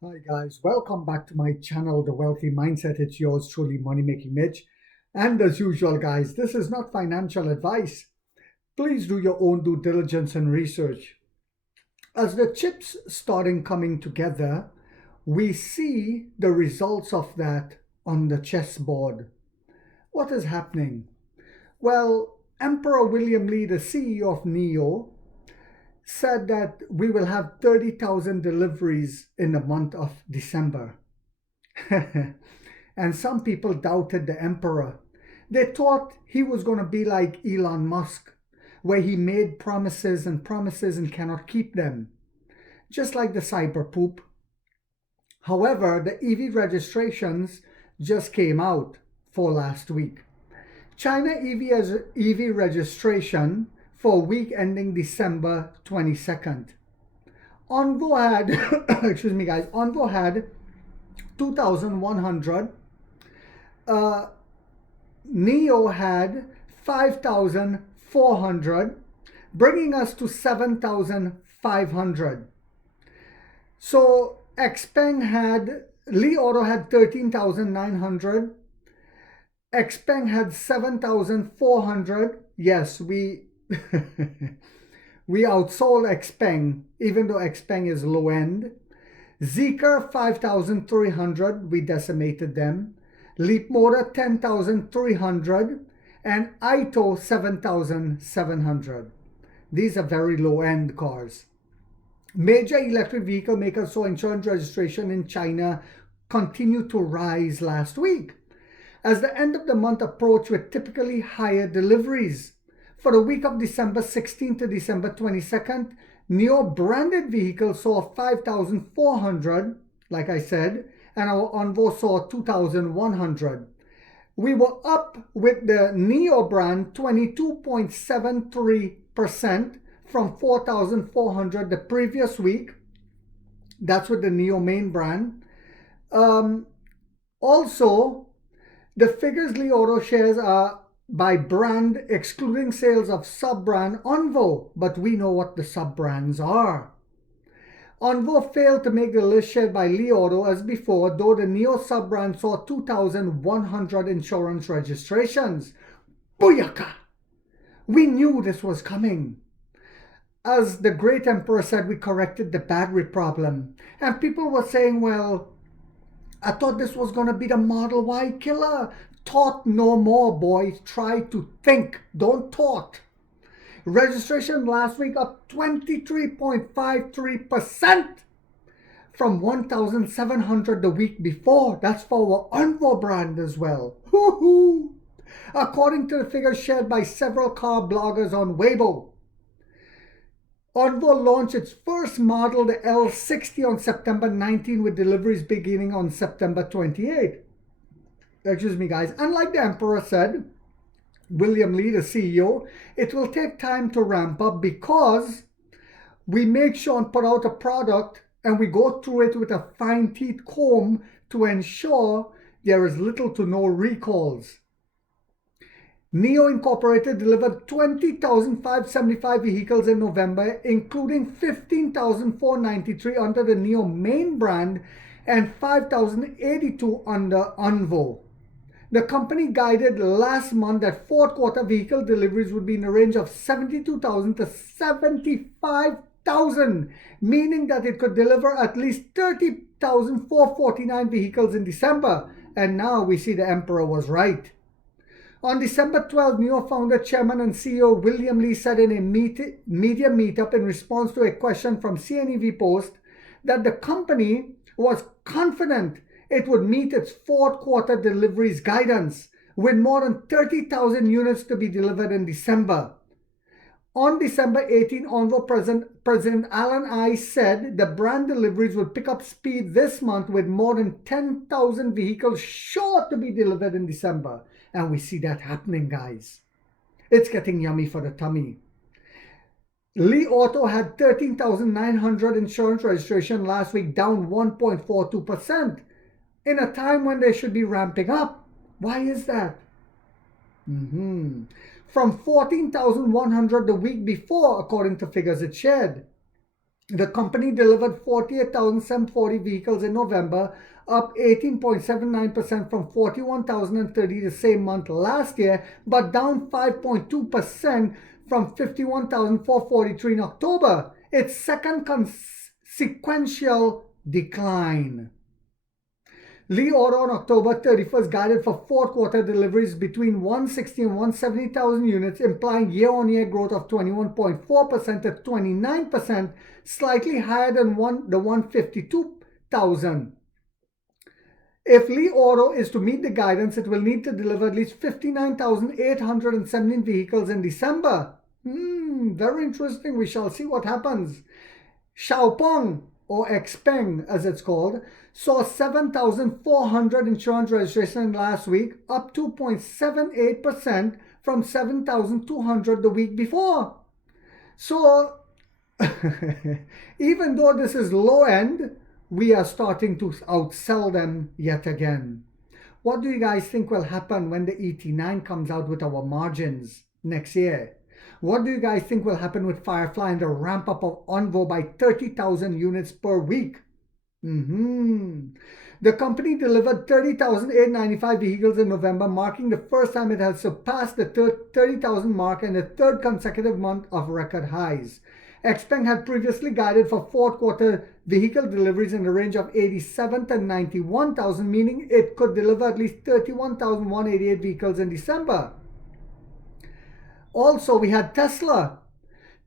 Hi guys, welcome back to my channel, The Wealthy Mindset. It's yours truly, Money Making Mitch. And as usual, guys, this is not financial advice. Please do your own due diligence and research. As the chips starting coming together, we see the results of that on the chessboard. What is happening? Well, Emperor William Lee, the CEO of NEO, said that we will have 30,000 deliveries in the month of December. And some people doubted the emperor. They thought he was going to be like Elon Musk, where he made promises and cannot keep them, just like the cyber poop. However, the EV registrations just came out for last week. China EV registration for week ending December 22nd. Onvo had, excuse me guys, Onvo had 2,100. Neo had 5,400, bringing us to 7,500. So Li Auto had 13,900. Xpeng had 7,400. Yes, we we outsold Xpeng, even though Xpeng is low end. Zeekr 5,300, we decimated them. Leapmotor 10,300 and Ito 7,700. These are very low end cars. Major electric vehicle makers saw insurance registration in China continue to rise last week as the end of the month approached with typically higher deliveries. For the week of December 16th to December 22nd, Neo branded vehicles saw 5,400, like I said, and our Onvo saw 2,100. We were up with the Neo brand 22.73% from 4,400 the previous week. That's with the Neo main brand. Also, the figures Li Auto shares are by brand, excluding sales of sub-brand Onvo, but we know what the sub-brands are. Onvo failed to make the list shared by Li Auto as before, though the Neo sub-brand saw 2,100 insurance registrations. Booyaka! We knew this was coming. As the great emperor said, we corrected the battery problem. And people were saying, well, I thought this was going to be the Model Y killer. Thought no more, boys. Try to think. Don't thought. Registration last week up 23.53% from 1,700 the week before. That's for our Envo brand as well. Hoo-hoo! According to the figures shared by several car bloggers on Weibo. Onvo launched its first model, the L60, on September 19 with deliveries beginning on September 28. Excuse me, guys. Unlike the Emperor said, William Lee, the CEO, it will take time to ramp up because we make sure and put out a product and we go through it with a fine teeth comb to ensure there is little to no recalls. Neo Incorporated delivered 20,575 vehicles in November, including 15,493 under the Neo main brand and 5,082 under Onvo. The company guided last month that fourth quarter vehicle deliveries would be in the range of 72,000 to 75,000, meaning that it could deliver at least 30,449 vehicles in December. And now we see the emperor was right. On December 12, Neo founder, chairman, and CEO William Lee said in a media meetup in response to a question from CNEV Post that the company was confident it would meet its fourth quarter deliveries guidance, with more than 30,000 units to be delivered in December. On December 18, Onvo President Alan Ice said the brand deliveries would pick up speed this month with more than 10,000 vehicles sure to be delivered in December. And we see that happening, guys. It's getting yummy for the tummy. Li Auto had 13,900 insurance registration last week, down 1.42%. In a time when they should be ramping up. Why is that? From 14,100 the week before, according to figures it shared. The company delivered 48,740 vehicles in November, up 18.79% from 41,030 the same month last year, but down 5.2% from 51,443 in October. Its second sequential decline. Li Auto on October 31st guided for fourth quarter deliveries between 160 and 170,000 units, implying year-on-year growth of 21.4% to 29%, slightly higher than the 152,000. If Li Auto is to meet the guidance, it will need to deliver at least 59,817 vehicles in December. Very interesting. We shall see what happens. Xiaopeng, or Xpeng as it's called, saw 7,400 insurance registrations last week, up 2.78% from 7,200 the week before. So, even though this is low end, we are starting to outsell them yet again. What do you guys think will happen when the ET9 comes out with our margins next year? What do you guys think will happen with Firefly and the ramp up of Envo by 30,000 units per week? The company delivered 30,895 vehicles in November, marking the first time it has surpassed the 30,000 mark and the third consecutive month of record highs. Xpeng had previously guided for fourth quarter vehicle deliveries in the range of 87 to 91,000, meaning it could deliver at least 31,188 vehicles in December. Also, we had Tesla.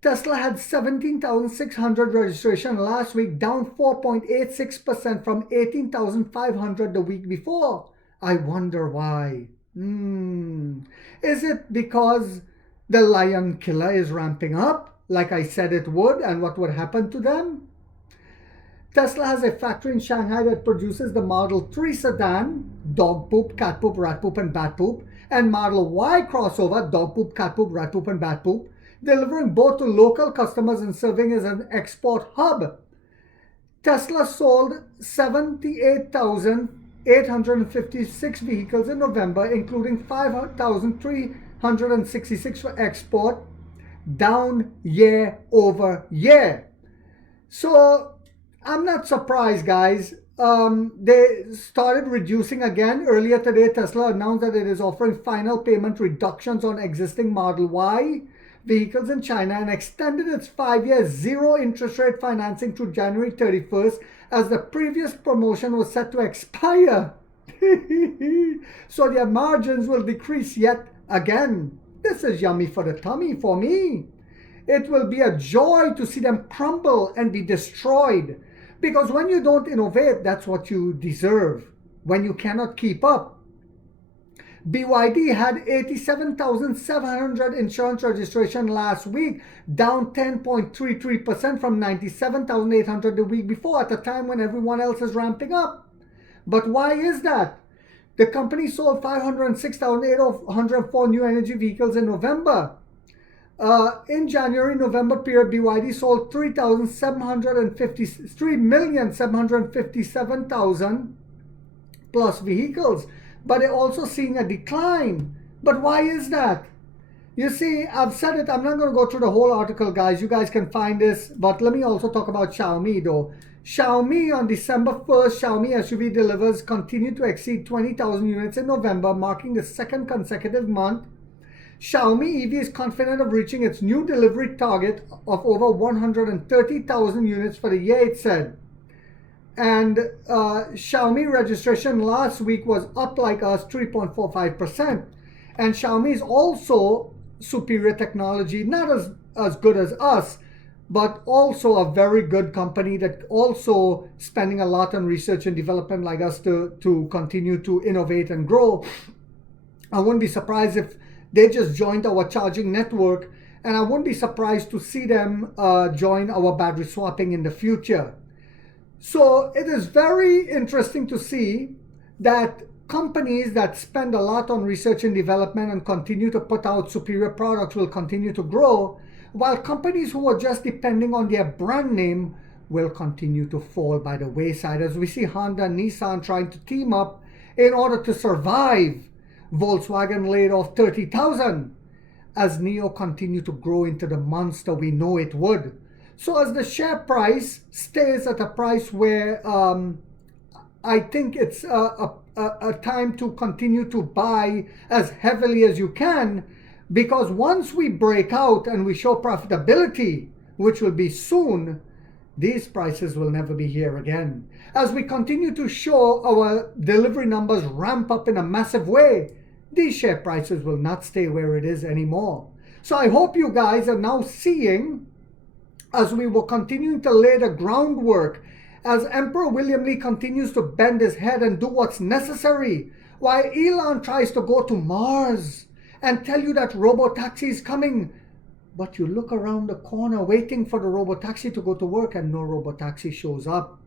Tesla had 17,600 registration last week, down 4.86% from 18,500 the week before. I wonder why. Is it because the Lion Killer is ramping up, like I said it would, and what would happen to them? Tesla has a factory in Shanghai that produces the Model 3 sedan, dog poop, cat poop, rat poop, and bat poop, and Model Y crossover, dog poop, cat poop, rat poop, and bat poop, delivering both to local customers and serving as an export hub. Tesla sold 78,856 vehicles in November, including 5,366 for export, down year over year. So I'm not surprised, guys. They started reducing again. Earlier today, Tesla announced that it is offering final payment reductions on existing Model Y vehicles in China and extended its 5-year zero interest rate financing through January 31st, as the previous promotion was set to expire. So their margins will decrease yet again. This is yummy for the tummy for me. It will be a joy to see them crumble and be destroyed. Because when you don't innovate, that's what you deserve. When you cannot keep up. BYD had 87,700 insurance registration last week, down 10.33% from 97,800 the week before, at a time when everyone else is ramping up. But why is that? The company sold 506,804 new energy vehicles in November. In January-November period, BYD sold 3,757,000 plus vehicles. But they're also seeing a decline. But why is that? You see, I've said it. I'm not going to go through the whole article, guys. You guys can find this. But let me also talk about Xiaomi, though. Xiaomi on December 1st, Xiaomi SUV delivers continued to exceed 20,000 units in November, marking the second consecutive month. Xiaomi EV is confident of reaching its new delivery target of over 130,000 units for the year, it said. And Xiaomi registration last week was up like us, 3.45%. And Xiaomi is also superior technology, not as good as us, but also a very good company that also spending a lot on research and development like us to continue to innovate and grow. I wouldn't be surprised if they just joined our charging network, and I wouldn't be surprised to see them join our battery swapping in the future. So it is very interesting to see that companies that spend a lot on research and development and continue to put out superior products will continue to grow, while companies who are just depending on their brand name will continue to fall by the wayside, as we see Honda and Nissan trying to team up in order to survive. Volkswagen laid off 30,000 as NIO continued to grow into the monster we know it would. So as the share price stays at a price where I think it's a time to continue to buy as heavily as you can, because once we break out and we show profitability, which will be soon, these prices will never be here again. As we continue to show our delivery numbers ramp up in a massive way, these share prices will not stay where it is anymore. So I hope you guys are now seeing, as we were continuing to lay the groundwork, as Emperor William Lee continues to bend his head and do what's necessary, while Elon tries to go to Mars and tell you that robotaxi is coming, but you look around the corner waiting for the robotaxi to go to work and no robotaxi shows up.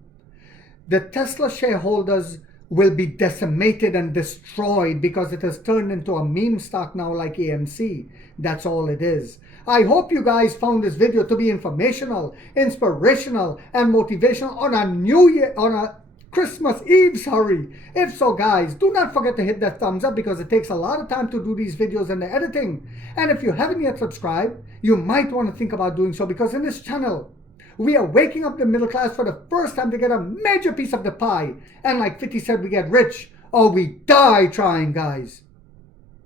The Tesla shareholders will be decimated and destroyed because it has turned into a meme stock now like AMC. That's all it is. I hope you guys found this video to be informational, inspirational, and motivational on a New Year, on a Christmas Eve, sorry. If so, guys, do not forget to hit that thumbs up because it takes a lot of time to do these videos and the editing. And if you haven't yet subscribed, you might want to think about doing so, because in this channel, we are waking up the middle class for the first time to get a major piece of the pie. And like 50 said, we get rich or we die trying, guys.